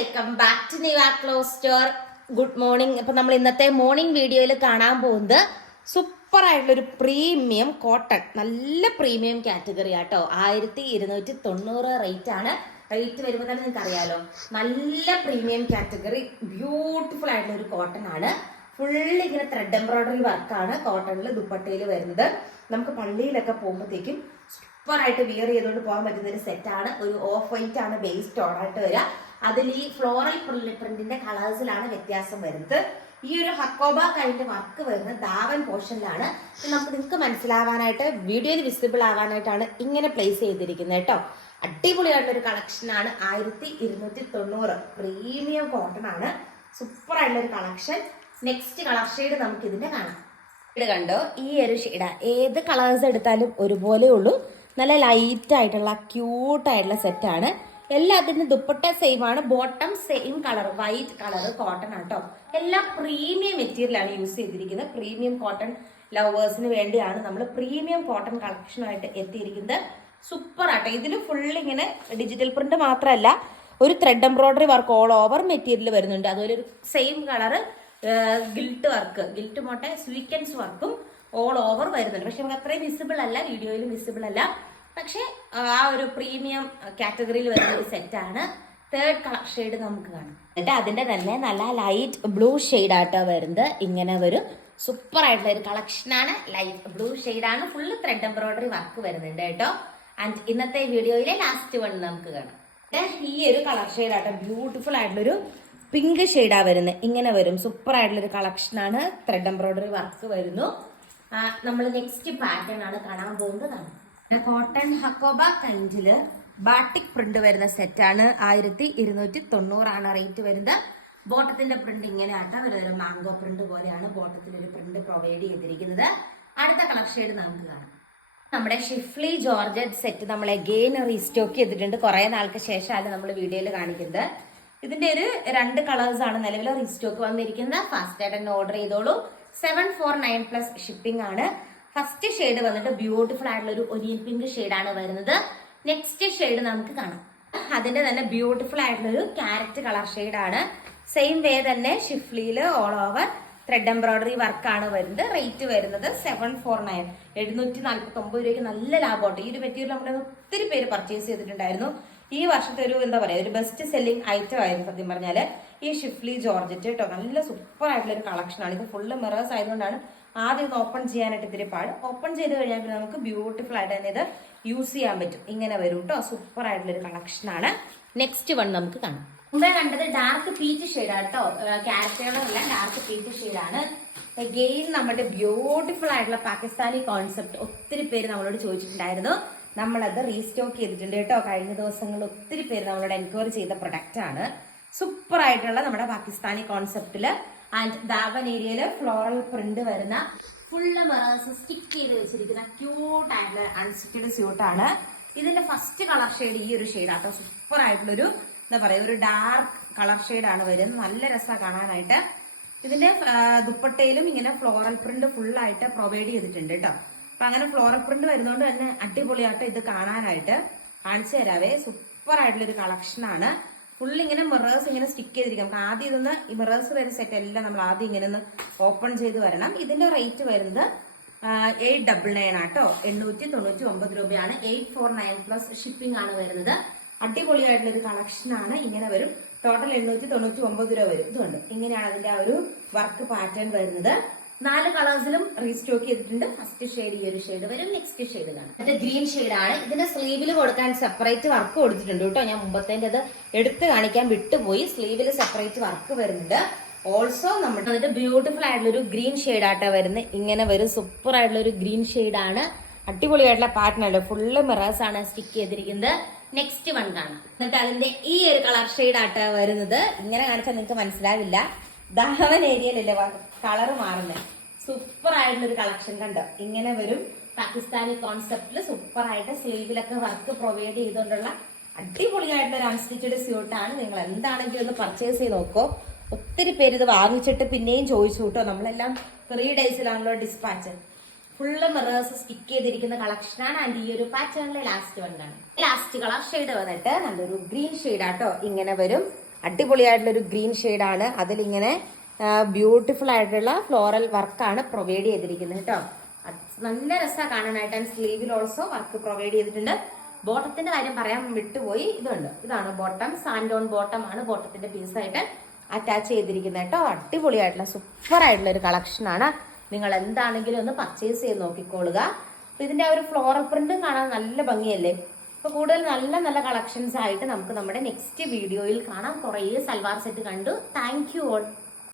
Welcome back to Niva clothes store good morning ഇപ്പം നമ്മൾ ഇന്നത്തെ മോർണിംഗ് വീഡിയോയിൽ കാണാൻ പോകുന്നത് സൂപ്പർ ആയിട്ടുള്ള ഒരു പ്രീമിയം കോട്ടൺ നല്ല പ്രീമിയം കാറ്റഗറി ആട്ടോ. ആയിരത്തി ഇരുന്നൂറ്റി തൊണ്ണൂറ് റേറ്റ് ആണ്. റേറ്റ് വരുമ്പോൾ തന്നെ നിങ്ങൾക്ക് അറിയാലോ. നല്ല പ്രീമിയം കാറ്റഗറി ബ്യൂട്ടിഫുൾ ആയിട്ടുള്ള ഒരു കോട്ടൺ ആണ്. ഫുള്ള് ഇങ്ങനെ ത്രെഡ് എംബ്രോയിഡറി വർക്കാണ് കോട്ടണിൽ ദുപ്പട്ടയിൽ വരുന്നത്. നമുക്ക് പള്ളിയിലൊക്കെ പോകുമ്പോഴത്തേക്കും സൂപ്പറായിട്ട് വിയർ ചെയ്തുകൊണ്ട് പോകാൻ പറ്റുന്ന ഒരു സെറ്റാണ് ഒരു ഓഫ് വൈറ്റ് ആണ് ബേസ് ടോണായിട്ട് വരിക. അതിൽ ഈ ഫ്ലോറൽ പ്രിന്റിന്റെ കളേഴ്സിലാണ് വ്യത്യാസം വരുന്നത്. ഈ ഒരു ഹക്കോബ കൈൻഡ് വർക്ക് വരുന്ന ദാവൻ പോർഷനിലാണ് നമുക്ക് നിങ്ങൾക്ക് മനസ്സിലാവാനായിട്ട് വീഡിയോയിൽ വിസിബിൾ ആവാനായിട്ടാണ് ഇങ്ങനെ പ്ലേസ് ചെയ്തിരിക്കുന്നത് കേട്ടോ. അടിപൊളിയായിട്ടുള്ള ഒരു കളക്ഷനാണ് ആയിരത്തി ഇരുന്നൂറ്റി തൊണ്ണൂറ് പ്രീമിയം കോട്ടൺ ആണ്. സൂപ്പർ ആയിട്ടുള്ള ഒരു കളക്ഷൻ നെക്സ്റ്റ് കളർ ഷെയ്ഡ് നമുക്ക് ഇതിന്റെ കാണാം. ഇത് കണ്ടോ? ഈ ഒരു ഷെയ്ഡ് ഏത് കളേഴ്സ് എടുത്താലും ഒരുപോലെ ഉള്ളൂ. നല്ല ലൈറ്റ് ആയിട്ടുള്ള ക്യൂട്ട് ആയിട്ടുള്ള സെറ്റാണ് എല്ലാത്തിനും ദുപ്പട്ട സെയിം ആണ്. Bottom same colour white colour cotton ആട്ടോ എല്ലാം പ്രീമിയം മെറ്റീരിയൽ ആണ് യൂസ് ചെയ്തിരിക്കുന്നത്. പ്രീമിയം കോട്ടൺ ലവേഴ്സിന് വേണ്ടിയാണ് നമ്മൾ പ്രീമിയം കോട്ടൺ കളക്ഷനായിട്ട് എത്തിയിരിക്കുന്നത്. സൂപ്പർ ആട്ടോ. ഇതിൽ ഫുൾ ഇങ്ങനെ ഡിജിറ്റൽ പ്രിന്റ് മാത്രമല്ല ഒരു thread embroidery work all over material വരുന്നുണ്ട്. അതുപോലെ ഒരു same colour gilt work gilt മോട്ടെ sequins വർക്കും ഓൾ ഓവർ വരുന്നുണ്ട്. പക്ഷെ നമുക്ക് അത്രയും വിസിബിൾ അല്ല വീഡിയോയിൽ വിസിബിൾ അല്ല. പക്ഷെ ആ ഒരു പ്രീമിയം കാറ്റഗറിയിൽ വരുന്ന ഒരു സെറ്റാണ് തേർഡ് കളർ ഷെയ്ഡ് നമുക്ക് കാണാം. എന്നിട്ട് അതിന്റെ തന്നെ നല്ല ലൈറ്റ് ബ്ലൂ ഷെയ്ഡ് ആട്ടോ വരുന്നത്. ഇങ്ങനെ വരും സൂപ്പർ ആയിട്ടുള്ള ഒരു കളക്ഷനാണ് ലൈറ്റ് ബ്ലൂ ഷെയ്ഡാണ് ഫുള്ള് ത്രെഡ് എംബ്രോയിഡറി വർക്ക് വരുന്നുണ്ട് കേട്ടോ. ആൻഡ് ഇന്നത്തെ വീഡിയോയിലെ ലാസ്റ്റ് വൺ നമുക്ക് കാണാം. ഈ ഒരു കളർ ഷെയ്ഡ് ആട്ടോ. ബ്യൂട്ടിഫുൾ ആയിട്ടുള്ളൊരു പിങ്ക് ഷെയ്ഡാ വരുന്നത്. ഇങ്ങനെ വരും. സൂപ്പർ ആയിട്ടുള്ള ഒരു കളക്ഷനാണ് ത്രെഡ് എംബ്രോയിഡറി വർക്ക് വരുന്നു. നമ്മൾ നെക്സ്റ്റ് പാറ്റേൺ ആണ് കാണാൻ പോകുന്നതാണ് കോട്ടൺ ഹക്കോബ കഞ്ചിൽ ബാട്ടിക് പ്രിന്റ് വരുന്ന സെറ്റാണ്. ആയിരത്തി ഇരുന്നൂറ്റി തൊണ്ണൂറാണ് റേറ്റ് വരുന്നത്. ബോട്ടത്തിന്റെ പ്രിന്റ് ഇങ്ങനെ ആട്ടാ വരുന്നത് മാംഗോ പ്രിന്റ് പോലെയാണ് ബോട്ടത്തിൽ ഒരു പ്രിന്റ് പ്രൊവൈഡ് ചെയ്തിരിക്കുന്നത്. അടുത്ത കളക്ഷൻ നമുക്ക് കാണാം. നമ്മുടെ ഷിഫ്ലി ജോർജറ്റ് സെറ്റ് നമ്മൾ എഗെയിൻ റീസ്റ്റോക്ക് ചെയ്തിട്ടുണ്ട്. കുറെ നാൾക്ക് ശേഷമാണ് നമ്മൾ വീഡിയോയിൽ കാണിക്കുന്നത്. ഇതിന്റെ ഒരു രണ്ട് കളേഴ്സ് ആണ് നിലവിൽ റീസ്റ്റോക്ക് വന്നിരിക്കുന്നത്. ഫാസ്റ്റ് ആയിട്ട് തന്നെ ഓർഡർ ചെയ്തോളൂ. Seven four nine plus shipping ആണ്. ഫസ്റ്റ് ഷെയ്ഡ് വന്നിട്ട് ബ്യൂട്ടിഫുൾ ആയിട്ടുള്ള ഒരു ഒനിയൻ പിങ്ക് ആണ് വരുന്നത്. നെക്സ്റ്റ് ഷെയ്ഡ് നമുക്ക് കാണാം. അതിന്റെ തന്നെ ബ്യൂട്ടിഫുൾ ആയിട്ടുള്ള ഒരു ക്യാരറ്റ് കളർ ആണ്. സെയിം വേ തന്നെ ഷിഫ്ലിയിൽ ഓൾ ഓവർ ത്രെഡ് എംബ്രോയിഡറി വർക്കാണ് വരുന്നത്. റേറ്റ് വരുന്നത് സെവൻ ഫോർ നയൻ എഴുന്നൂറ്റി നാൽപ്പത്തി ഒമ്പത് രൂപയ്ക്ക് നല്ല ലാഭമുണ്ട് ഈ ഒരു മെറ്റീരിയൽ നമ്മുടെ ഒത്തിരി പേര് പർച്ചേസ് ചെയ്തിട്ടുണ്ടായിരുന്നു. ഈ വർഷത്തെ ഒരു എന്താ പറയാ ഒരു ബെസ്റ്റ് സെല്ലിംഗ് ഐറ്റം ആയിരുന്നു സത്യം പറഞ്ഞാൽ ഈ ഷിഫ്ലി ജോർജറ്റ് കേട്ടോ നല്ല സൂപ്പർ ആയിട്ടുള്ള ഒരു കളക്ഷനാണ് ആണ്. ഇത് ഫുള്ള് മിറേഴ്സ് ആയതുകൊണ്ടാണ് ആദ്യം ഇത് ഓപ്പൺ ചെയ്യാനായിട്ട് ഇത്തിരി പാട്. ഓപ്പൺ ചെയ്ത് കഴിഞ്ഞാൽ പിന്നെ നമുക്ക് ബ്യൂട്ടിഫുൾ ആയിട്ട് തന്നെ ഇത് യൂസ് ചെയ്യാൻ പറ്റും. ഇങ്ങനെ വരും കേട്ടോ സൂപ്പർ ആയിട്ടുള്ള ഒരു കളക്ഷനാണ് ആണ്. നെക്സ്റ്റ് വൺ നമുക്ക് കാണാം. മുമ്പേ കണ്ടത് ഡാർക്ക് പീച്ച് ഷെയ്ഡാണ് കേട്ടോ ക്യാരറ്റ് കളറല്ല ഡാർക്ക് പീച്ച് ഷെയ്ഡാണ് അഗെയിൻ നമ്മുടെ ബ്യൂട്ടിഫുൾ ആയിട്ടുള്ള പാകിസ്ഥാനി കോൺസെപ്റ്റ് ഒത്തിരി പേര് നമ്മളോട് ചോദിച്ചിട്ടുണ്ടായിരുന്നു. നമ്മളത് റീസ്റ്റോക്ക് ചെയ്തിട്ടുണ്ട് കേട്ടോ. കഴിഞ്ഞ ദിവസങ്ങളിൽ ഒത്തിരി പേര് നമ്മളോട് എൻക്വയറി ചെയ്ത പ്രൊഡക്റ്റ് ആണ്. സൂപ്പർ ആയിട്ടുള്ള നമ്മുടെ പാകിസ്ഥാനി കോൺസെപ്റ്റിൽ ആൻഡ് ദാവൻ ഏരിയയിൽ ഫ്ലോറൽ പ്രിന്റ് വരുന്ന ഫുള്ള് സ്റ്റിക്ക് ചെയ്ത് വെച്ചിരിക്കുന്ന ക്യൂട്ട് ആയിട്ടുള്ള അൺസ്റ്റിക്കഡ് സ്യൂട്ടാണ് ഇതിന്റെ ഫസ്റ്റ് കളർ ഷെയ്ഡ് ഈ ഒരു ഷെയ്ഡ് ആട്ടോ സൂപ്പർ ആയിട്ടുള്ളൊരു എന്താ പറയാ ഒരു ഡാർക്ക് കളർ ഷെയ്ഡാണ് വരുന്നത്. നല്ല രസമാണ് കാണാനായിട്ട്. ഇതിന്റെ ദുപ്പട്ടയിലും ഇങ്ങനെ ഫ്ലോറൽ പ്രിന്റ് ഫുള്ളായിട്ട് പ്രൊവൈഡ് ചെയ്തിട്ടുണ്ട് കേട്ടോ. അപ്പൊ അങ്ങനെ ഫ്ലോറൽ പ്രിന്റ് വരുന്നതുകൊണ്ട് തന്നെ അടിപൊളിയായിട്ട് ഇത് കാണാനായിട്ട് കാണിച്ചു തരാവേ. സൂപ്പർ ആയിട്ടുള്ള ഒരു കളക്ഷനാണ് ഫുൾ ഇങ്ങനെ മിറേഴ്സ് ഇങ്ങനെ സ്റ്റിക്ക് ചെയ്തിരിക്കും. നമുക്ക് ആദ്യം ഇതൊന്ന് ഈ മിറേഴ്സ് വരുന്ന സെറ്റ് എല്ലാം നമ്മൾ ആദ്യം ഇങ്ങനെ ഒന്ന് ഓപ്പൺ ചെയ്ത് വരണം. ഇതിന്റെ റേറ്റ് വരുന്നത് എയ്റ്റ് ഡബിൾ നയൻ ആട്ടോ. എണ്ണൂറ്റി തൊണ്ണൂറ്റി ഒമ്പത് രൂപയാണ്. Eight four nine plus shipping ആണ് വരുന്നത്. അടിപൊളിയായിട്ടുള്ള ഒരു കളക്ഷൻ ആണ്. ഇങ്ങനെ വരും. ടോട്ടൽ എണ്ണൂറ്റി തൊണ്ണൂറ്റി ഒമ്പത് രൂപ വരും. ഇതുണ്ട്. ഇങ്ങനെയാണ് അതിന്റെ ആ ഒരു വർക്ക് പാറ്റേൺ വരുന്നത്. നാല് കളേഴ്സിലും റീസ്റ്റോക്ക് ചെയ്തിട്ടുണ്ട്. ഫസ്റ്റ് ഷെയ്ഡ് ഈ ഒരു ഷെയ്ഡ് വരും. നെക്സ്റ്റ് ഷെയ്ഡ് കാണാം. മറ്റേ ഗ്രീൻ ഷെയ്ഡ് ആണ് ഇതിന്റെ സ്ലീവിൽ കൊടുക്കാൻ സെപ്പറേറ്റ് വർക്ക് കൊടുത്തിട്ടുണ്ട് കേട്ടോ. ഞാൻ മുമ്പത്തേന്റെ അത് എടുത്ത് കാണിക്കാൻ വിട്ടുപോയി. സ്ലീവിൽ സെപ്പറേറ്റ് വർക്ക് വരുന്നുണ്ട്. ഓൾസോ നമ്മുടെ അതിന്റെ ബ്യൂട്ടിഫുൾ ആയിട്ടുള്ള ഒരു ഗ്രീൻ ഷെയ്ഡ് ആട്ടാ വരുന്നത് ഇങ്ങനെ വരും. സൂപ്പർ ആയിട്ടുള്ള ഒരു ഗ്രീൻ ഷെയ്ഡ് ആണ്. അടിപൊളിയായിട്ടുള്ള പാറ്റേൺ ആണ് ഫുള്ള് മിറേഴ്സ് ആണ് സ്റ്റിക്ക് ചെയ്തിരിക്കുന്നത്. നെക്സ്റ്റ് വൺ കാണാം. എന്നിട്ട് അതിന്റെ ഈ ഒരു കളർ ഷെയ്ഡ് ആട്ടാ വരുന്നത്. ഇങ്ങനെ കാണിച്ചാൽ നിങ്ങൾക്ക് മനസ്സിലാവില്ല. ദാവൻ ഏരിയയിലല്ലേ കളർ മാറുന്നത് സൂപ്പർ ആയിട്ടുള്ള ഒരു കളക്ഷൻ കണ്ടോ? ഇങ്ങനെ വരും. പാകിസ്ഥാനി കോൺസെപ്റ്റിൽ സൂപ്പർ ആയിട്ട് സ്ലീവിലൊക്കെ വർക്ക് പ്രൊവൈഡ് ചെയ്തുകൊണ്ടുള്ള അടിപൊളിയായിട്ടുള്ള ഒരു അൺസ്റ്റിച്ചഡ് സ്യൂട്ടാണ് നിങ്ങൾ എന്താണെങ്കിലും ഒന്ന് പർച്ചേസ് ചെയ്ത് നോക്കോ. ഒത്തിരി പേര് ഇത് വാങ്ങിച്ചിട്ട് പിന്നെയും ചോദിച്ചു കേട്ടോ. നമ്മളെല്ലാം ത്രീ ഡേയ്സിലാണല്ലോ ഡിസ്പാച്ച് ഫുള്ള് മിറേഴ്സ് സ്റ്റിക്ക് ചെയ്തിരിക്കുന്ന കളക്ഷനാണ് ആൻഡ് ഈ ഒരു പാറ്റേണിലെ ലാസ്റ്റ് വണ്ണാണ് ലാസ്റ്റ് കളർ ഷെയ്ഡ് വന്നിട്ട് നല്ലൊരു ഗ്രീൻ ഷെയ്ഡാട്ടോ ഇങ്ങനെ വരും. അടിപൊളിയായിട്ടുള്ള ഒരു ഗ്രീൻ ഷെയ്ഡാണ്. അതിലിങ്ങനെ ബ്യൂട്ടിഫുൾ ആയിട്ടുള്ള ഫ്ലോറൽ വർക്കാണ് പ്രൊവൈഡ് ചെയ്തിരിക്കുന്നത് കേട്ടോ. നല്ല രസമാണ് കാണാനായിട്ട്. ആൻഡ് സ്ലീവിൽ ഓൾസോ വർക്ക് പ്രൊവൈഡ് ചെയ്തിട്ടുണ്ട്. ബോട്ടത്തിന്റെ കാര്യം പറയാൻ വിട്ടുപോയി. ഇതുണ്ട്. ഇതാണ് ബോട്ടം. സാൻഡോൺ ബോട്ടം ആണ് ബോട്ടത്തിന്റെ പീസ് ആയിട്ട് അറ്റാച്ച് ചെയ്തിരിക്കുന്നത് കേട്ടോ. അടിപൊളിയായിട്ടുള്ള സൂപ്പർ ആയിട്ടുള്ള ഒരു കളക്ഷനാണ് നിങ്ങൾ എന്താണെങ്കിലും ഒന്ന് പർച്ചേസ് ചെയ്ത് നോക്കിക്കോളുക. ഇതിന്റെ ആ ഒരു ഫ്ലോറൽ പ്രിന്റും കാണാൻ നല്ല ഭംഗിയല്ലേ? അപ്പൊ കൂടുതൽ നല്ല നല്ല കളക്ഷൻസ് ആയിട്ട് നമുക്ക് നമ്മുടെ നെക്സ്റ്റ് വീഡിയോയിൽ കാണാം. കുറേ സൽവാർ സെറ്റ് കണ്ടു. Thank you all